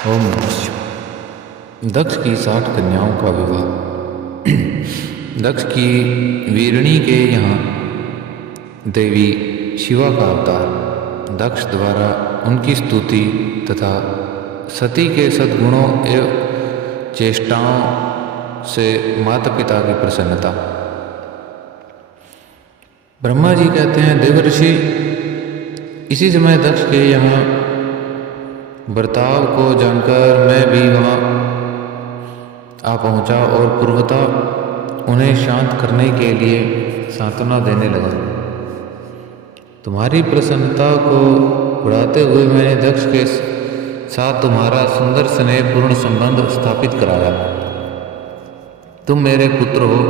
ओम नमः शिवाय। दक्ष की 60 कन्याओं का विवाह। दक्ष की वीरणी के यहाँ देवी शिवा का अवतार। दक्ष द्वारा उनकी स्तुति तथा सती के सद्गुणों एवं चेष्टाओं से माता पिता की प्रसन्नता। ब्रह्मा जी कहते हैं, देवर्षि इसी समय दक्ष के यहाँ बर्ताव को जानकर मैं भी वहाँ आ पहुँचा और पूर्वतः उन्हें शांत करने के लिए सांत्वना देने लगा। तुम्हारी प्रसन्नता को बढ़ाते हुए मैंने दक्ष के साथ तुम्हारा सुंदर स्नेहपूर्ण संबंध स्थापित कराया। तुम मेरे पुत्र हो,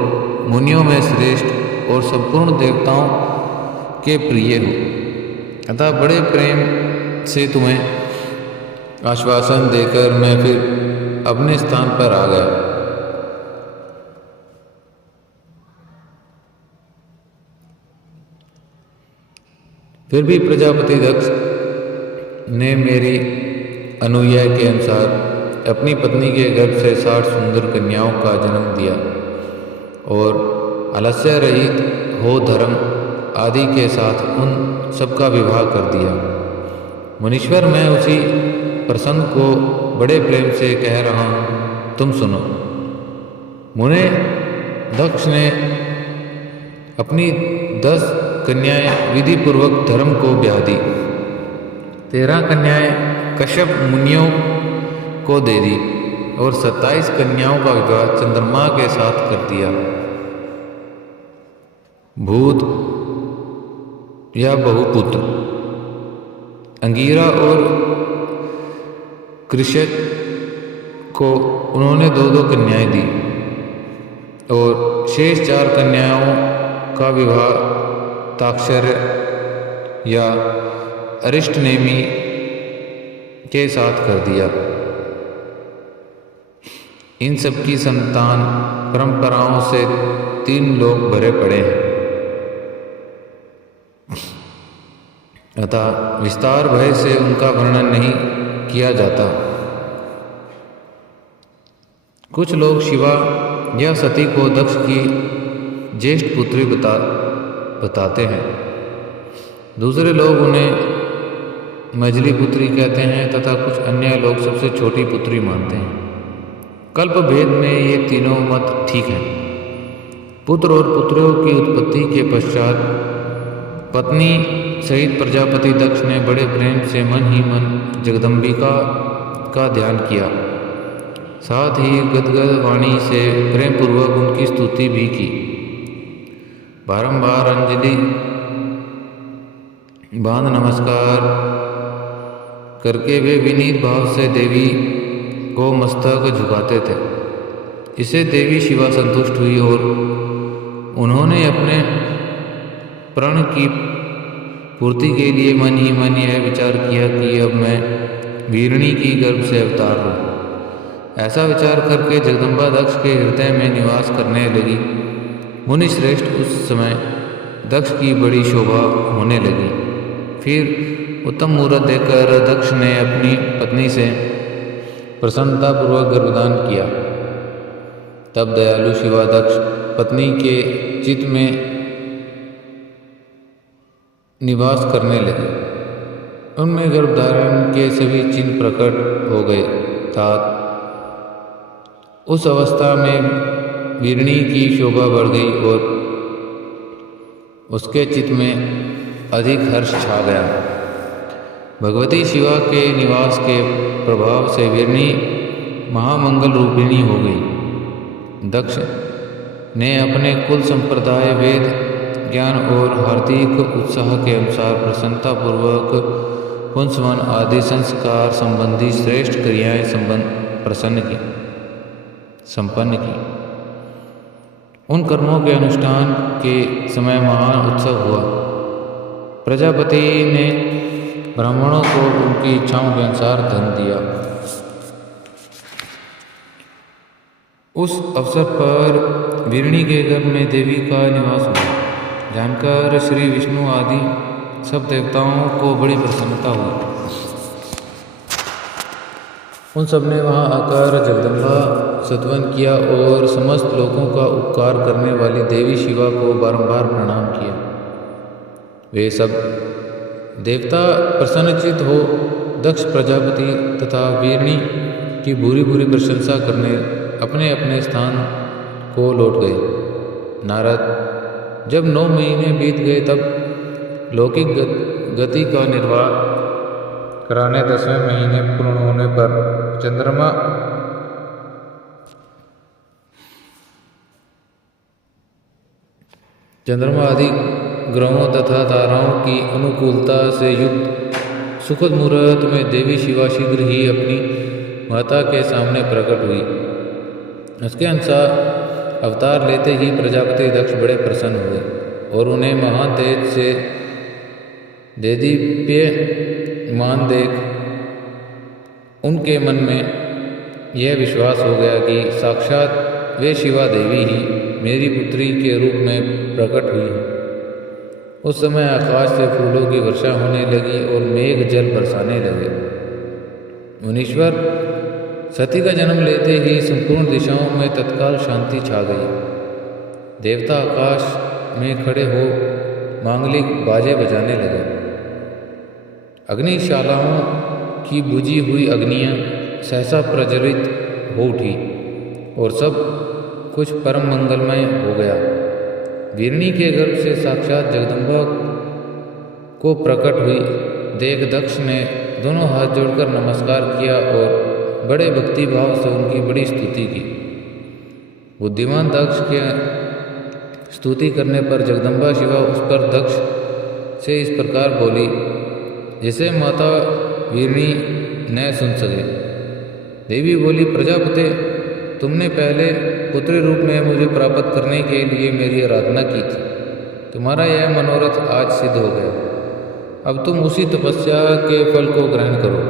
मुनियों में श्रेष्ठ और संपूर्ण देवताओं के प्रिय हो। अतः बड़े प्रेम से तुम्हें आश्वासन देकर मैं फिर अपने स्थान पर आ गया। फिर भी प्रजापति दक्ष ने मेरी अनुज्ञा के अनुसार अपनी पत्नी के गर्भ से 60 सुंदर कन्याओं का जन्म दिया और आलस्य रहित हो धर्म आदि के साथ उन सबका विवाह कर दिया। मुनीश्वर, मैं उसी प्रसंग को बड़े प्रेम से कह रहा हूँ, तुम सुनो। मुने दक्ष ने अपनी 10 कन्याएं विधि पूर्वक धर्म को ब्याह दी। 13 कन्याएं कश्यप मुनियों को दे दी और 27 कन्याओं का विवाह चंद्रमा के साथ कर दिया। भूत या बहुपुत्र अंगीरा और कृषक को उन्होंने 2-2 कन्याएं दी और शेष 4 कन्याओं का विवाह ताक्षर्य या अरिष्टनेमी के साथ कर दिया। इन सब की संतान परंपराओं से 3 लोग भरे पड़े हैं। अतः विस्तार भय से उनका वर्णन नहीं किया जाता। कुछ लोग शिवा या सती को दक्ष की ज्येष्ठ पुत्री बताते हैं। दूसरे लोग उन्हें मझली पुत्री कहते हैं तथा कुछ अन्य लोग सबसे छोटी पुत्री मानते हैं। कल्प भेद में ये तीनों मत ठीक हैं। पुत्र और पुत्रों की उत्पत्ति के पश्चात पत्नी सहित प्रजापति दक्ष ने बड़े प्रेम से मन ही मन जगदम्बिका का ध्यान किया। साथ ही गदगद वाणी से प्रेम पूर्वक उनकी स्तुति भी की। बारंबार अंजलि बांध नमस्कार करके वे विनीत भाव से देवी को मस्तक झुकाते थे। इससे देवी शिवा संतुष्ट हुई और उन्होंने अपने प्रण की पूर्ति के लिए मन ही मन यह विचार किया कि अब मैं वीरणी की गर्भ से अवतार हूँ। ऐसा विचार करके जगदम्बा दक्ष के हृदय में निवास करने लगी। मुनि श्रेष्ठ उस समय दक्ष की बड़ी शोभा होने लगी। फिर उत्तम मुहूर्त देकर दक्ष ने अपनी पत्नी से प्रसन्नतापूर्वक गर्भदान किया। तब दयालु शिवा दक्ष पत्नी के चित्त में निवास करने लगे। उनमें गर्भधारण के सभी चिन्ह प्रकट हो गए था। उस अवस्था में वीरणी की शोभा बढ़ गई और उसके चित्त में अधिक हर्ष छा गया। भगवती शिवा के निवास के प्रभाव से वीरणी महामंगल रूपिणी हो गई। दक्ष ने अपने कुल संप्रदाय, वेद ज्ञान और हार्दिक उत्साह के अनुसार प्रसन्नतापूर्वक पुंसवन आदि संस्कार संबंधी श्रेष्ठ क्रियाएं संपन्न की। उन कर्मों के अनुष्ठान के समय महान उत्सव हुआ। प्रजापति ने ब्राह्मणों को उनकी इच्छाओं के अनुसार धन दिया। उस अवसर पर वीरणी के गर्भ में देवी का निवास हुआ। जानकर श्री विष्णु आदि सब देवताओं को बड़ी प्रसन्नता हुई। उन सब ने वहाँ आकर जगदम्बा स्तवन किया और समस्त लोगों का उपकार करने वाली देवी शिवा को बारंबार प्रणाम किया। वे सब देवता प्रसन्नचित हो दक्ष प्रजापति तथा वीरणी की बुरी बुरी प्रशंसा करने अपने अपने स्थान को लौट गए। नारद जब 9 महीने बीत गए तब लौकिक गति का निर्वाह कराने 10वें महीने पूर्ण होने पर चंद्रमा आदि ग्रहों तथा ताराओं की अनुकूलता से युक्त सुखद मुहूर्त में देवी शिवा शीघ्र ही अपनी माता के सामने प्रकट हुई। उसके अनुसार अवतार लेते ही प्रजापति दक्ष बड़े प्रसन्न हुए और उन्हें महान तेज से देदीप्यमान देख उनके मन में यह विश्वास हो गया कि साक्षात वे शिवा देवी ही मेरी पुत्री के रूप में प्रकट हुई हैं। उस समय आकाश से फूलों की वर्षा होने लगी और मेघ जल बरसाने लगे। मुनीश्वर सती का जन्म लेते ही संपूर्ण दिशाओं में तत्काल शांति छा गई। देवता आकाश में खड़े हो मांगलिक बाजे बजाने लगे। अग्निशालाओं की बुझी हुई अग्नियां सहसा प्रज्वलित हो उठी और सब कुछ परम मंगलमय हो गया। वीरणी के गर्भ से साक्षात जगदम्बा को प्रकट हुई देख दक्ष ने दोनों हाथ जोड़कर नमस्कार किया और बड़े भक्ति भाव से उनकी बड़ी स्तुति की। बुद्धिमान दक्ष के स्तुति करने पर जगदम्बा शिवा उस पर दक्ष से इस प्रकार बोली जिसे माता वीरणी न सुन सके। देवी बोली, प्रजापते, तुमने पहले पुत्री रूप में मुझे प्राप्त करने के लिए मेरी आराधना की थी। तुम्हारा यह मनोरथ आज सिद्ध हो गया। अब तुम उसी तपस्या के फल को ग्रहण करो।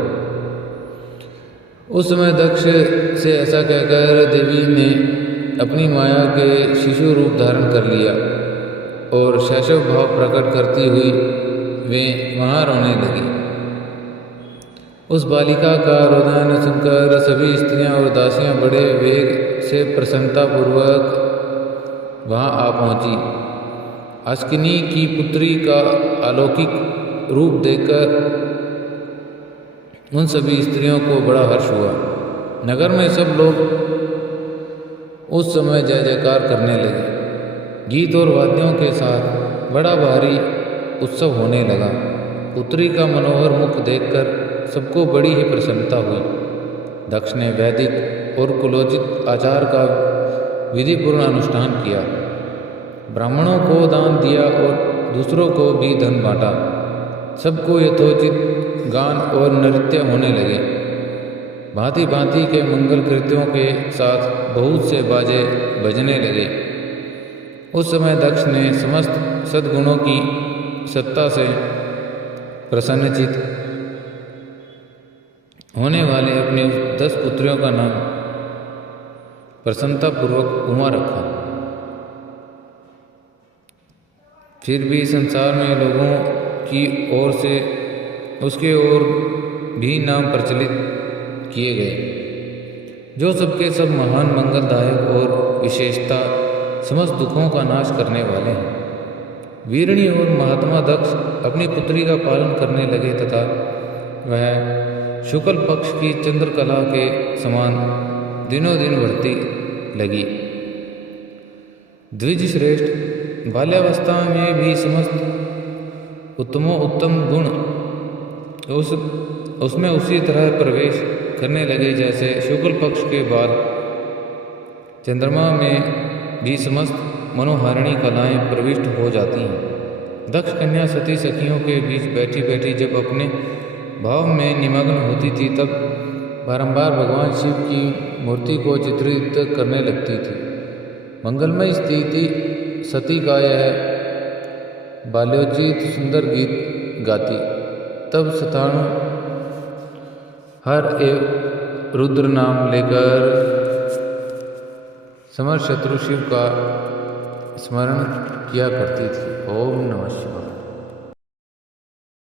उस समय दक्ष से ऐसा कहकर देवी ने अपनी माया के शिशु रूप धारण कर लिया और शैशव भाव प्रकट करती हुई वे वहाँ रोने लगी। उस बालिका का रोदन सुनकर सभी स्त्रियां और दासियां बड़े वेग से प्रसन्नतापूर्वक वहाँ आ पहुँची। अस्किनी की पुत्री का अलौकिक रूप देखकर उन सभी स्त्रियों को बड़ा हर्ष हुआ। नगर में सब लोग उस समय जय जयकार करने लगे। गीत और वाद्यों के साथ बड़ा भारी उत्सव होने लगा। पुत्री का मनोहर मुख देखकर सबको बड़ी ही प्रसन्नता हुई। दक्ष ने वैदिक और कुलोचित आचार का विधिपूर्ण अनुष्ठान किया। ब्राह्मणों को दान दिया और दूसरों को भी धन बांटा। सबको यथोचित गान और नृत्य होने लगे। भांति भांति के मंगल कृत्यों के साथ बहुत से बाजे बजने लगे। उस समय दक्ष ने समस्त सद्गुणों की सत्ता से प्रसन्नचित होने वाले अपनी 10 पुत्रियों का नाम प्रसन्नतापूर्वक उमा रखा। फिर भी संसार में लोगों की ओर से उसके ओर भी नाम प्रचलित किए गए, जो सबके सब महान मंगलदायक और विशेषता समस्त दुखों का नाश करने वाले हैं। वीरणी और महात्मा दक्ष अपनी पुत्री का पालन करने लगे तथा वह शुक्ल पक्ष की चंद्रकला के समान दिनों दिन बढ़ती लगी। द्विज श्रेष्ठ बाल्यावस्था में भी समस्त उत्तम गुण उसमें उसी तरह प्रवेश करने लगे जैसे शुक्ल पक्ष के बाद चंद्रमा में भी समस्त मनोहारिणी कलाएं प्रविष्ट हो जाती हैं। दक्ष कन्या सती सखियों के बीच बैठी बैठी जब अपने भाव में निमग्न होती थी तब बारंबार भगवान शिव की मूर्ति को चित्रित करने लगती थी। मंगलमय स्थिति सती का यह बाल्योचित सुंदर गीत गाती। तब शतानु हर एव रुद्र नाम लेकर समर शत्रु शिव का स्मरण किया करती थी। ओम नमः शिवाय।